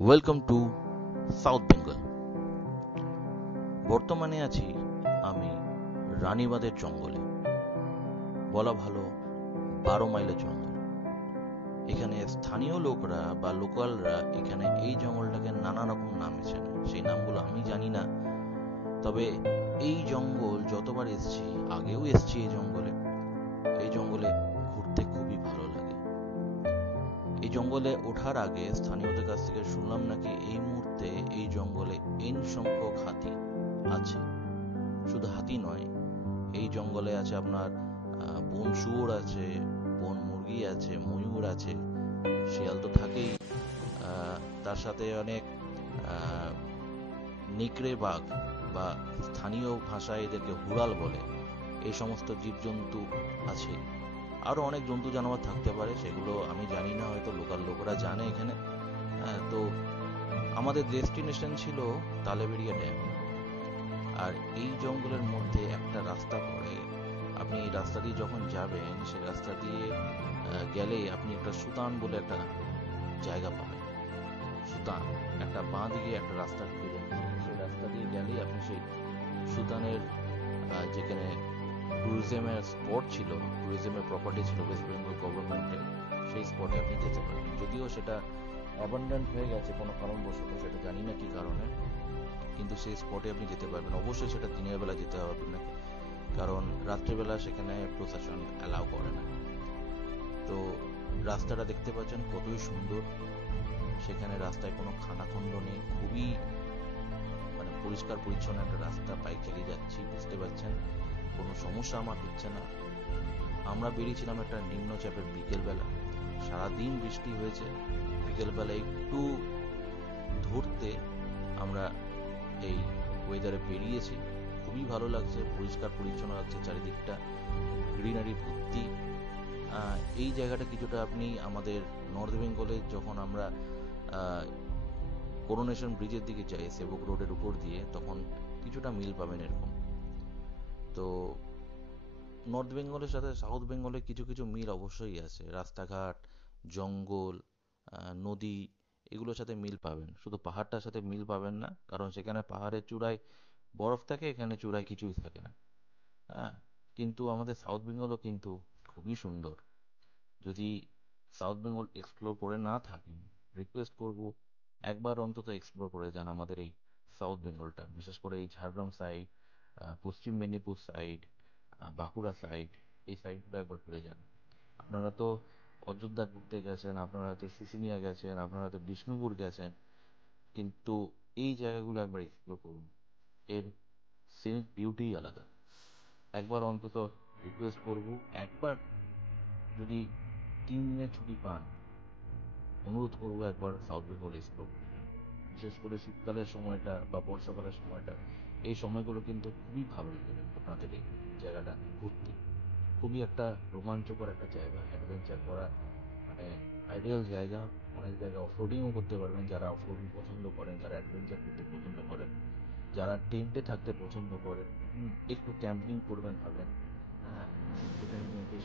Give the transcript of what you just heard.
Welcome to south Bengal. বর্তমানে আছি আমি রানীবাঁধের জঙ্গলে, বলা ভালো 12 মাইলের জঙ্গল। এখানে স্থানীয় লোকরা বা লোকালরা এখানে এই জঙ্গলটাকে নানা রকম নামে চেনে, সেই নামগুলো আমি জানি না। তবে এই জঙ্গল যতবার এসছি, আগেও এসছি এই জঙ্গলে ঘুরতে খুবই ভালো লাগে। এই জঙ্গলে ওঠার আগে স্থানীয়দের কাছ থেকে শুনলাম নাকি এই মুহূর্তে এই জঙ্গলে n সংখ্যক হাতি আছে। শুধু হাতি নয়, এই জঙ্গলে আছে আপনার বন শুয়োর আছে, বন মুরগি আছে, ময়ূর আছে, শিয়াল তো থাকেই, তার সাথে অনেক নেকড়ে বাঘ বা স্থানীয় ভাষায় এদেরকে হুড়াল বলে, এই সমস্ত জীবজন্তু আছে। আরো অনেক জন্তু জানোয়ার থাকতে পারে, সেগুলো আমি জানি না, হয়তো লোকাল লোকরা জানে এখানে। তো আমাদের ডেস্টিনেশন ছিল তালেবেড়িয়া ড্যাম। আর এই জঙ্গলের মধ্যে একটা রাস্তা পড়ে, আপনি এই রাস্তা দিয়ে যখন যাবেন, সেই রাস্তা দিয়ে গেলেই আপনি একটা সুতান বলে একটা জায়গা পাবেন। সুতান, একটা বাঁ দিকে একটা রাস্তা ঢুকে যাচ্ছে, সেই রাস্তা দিয়ে গেলেই আপনি সেই সুতানের যেখানে ট্যুরিজমের স্পট ছিল, ট্যুরিজমের প্রপার্টি ছিল ওয়েস্ট বেঙ্গল গভর্নমেন্টের, সেই স্পটে আপনি যেতে পারবেন। যদিও সেটা অ্যাবান্ডেন্ট হয়ে গেছে কোনো কারণবশত, সেটা জানি না কি কারণে, কিন্তু সেই স্পটে আপনি যেতে পারবেন। অবশ্যই সেটা দিনের বেলা যেতে হবে আপনাকে, কারণ রাত্রিবেলা সেখানে প্রশাসন অ্যালাউ করে না। তো রাস্তাটা দেখতে পাচ্ছেন কতই সুন্দর, সেখানে রাস্তায় কোনো খানাখন্দ নেই, খুবই পরিষ্কার পরিচ্ছন্ন একটা রাস্তা, বাইক চালিয়ে যাচ্ছি, বুঝতে পারছেন কোনো সমস্যা আমার হচ্ছে না। আমরা বেরিয়েছিলাম একটা নিম্নচাপের বিকেলবেলা, সারাদিন বৃষ্টি হয়েছে, বিকেলবেলা একটু ধরতে আমরা এই ওয়েদারে বেরিয়েছি। খুবই ভালো লাগছে, পরিষ্কার পরিচ্ছন্ন লাগছে, চারিদিকটা গ্রিনারি ভর্তি। এই জায়গাটা কিছুটা আপনি আমাদের নর্থ বেঙ্গলে যখন আমরা করোনেশন ব্রিজের দিকে যাই সেবক রোডের উপর দিয়ে, তখন কিছুটা মিল পাবেন এরকম। তো নর্থ বেঙ্গলের সাথে সাউথ বেঙ্গলে কিছু কিছু মিল অবশ্যই আছে, রাস্তাঘাট, জঙ্গল, নদী, এগুলোর সাথে মিল পাবেন। শুধু পাহাড়টার সাথে মিল পাবেন না, কারণ সেখানে পাহাড়ের চূড়ায় বরফ থাকে, এখানে চূড়ায় কিছুই থাকে না। হ্যাঁ, কিন্তু আমাদের সাউথ বেঙ্গলও কিন্তু খুবই সুন্দর। যদি সাউথ বেঙ্গল এক্সপ্লোর করে না থাকেন, রিকোয়েস্ট করব একবার অন্তত এক্সপ্লোর করে যান আমাদের এই সাউথ বেঙ্গলটা, বিশেষ করে এই ঝাড়গ্রাম সাইড, পশ্চিম মেদিনীপুর সাইড, বাঁকুড়া সাইড, এই সাইডগুলো একবার ঘুরে যান। আপনারা তো অযোধ্যা ঘুরতে গেছেন, আপনারা হয়তো শুশুনিয়া গেছেন, আপনারা হয়তো বিষ্ণুপুর গেছেন, কিন্তু এই জায়গাগুলো একবার এক্সপ্লোর করুন, এর সিনিক বিউটি আলাদা। একবার অন্তত রিকোয়েস্ট করব, একবার যদি 3 দিনের ছুটি পান, অনুরোধ করবো একবার সাউথ বেঙ্গল এক্সপ্লোর। বিশেষ করে শীতকালের সময়টা বা বর্ষাকালের সময়টা, এই সময়গুলো কিন্তু খুবই ভালো লাগে আপনাদের এই জায়গাটা ঘুরতে। খুবই একটা রোমাঞ্চকর একটা জায়গা, অ্যাডভেঞ্চার করা আইডিয়াল জায়গা। অনেক জায়গায় অফরোডিংও করতে পারবেন, যারা অফরোডিং পছন্দ করেন, যারা অ্যাডভেঞ্চার করতে পছন্দ করেন, যারা টেন্টে থাকতে পছন্দ করেন, একটু ক্যাম্পিং করবেন ভাবেন, হ্যাঁ, সেখানে কিন্তু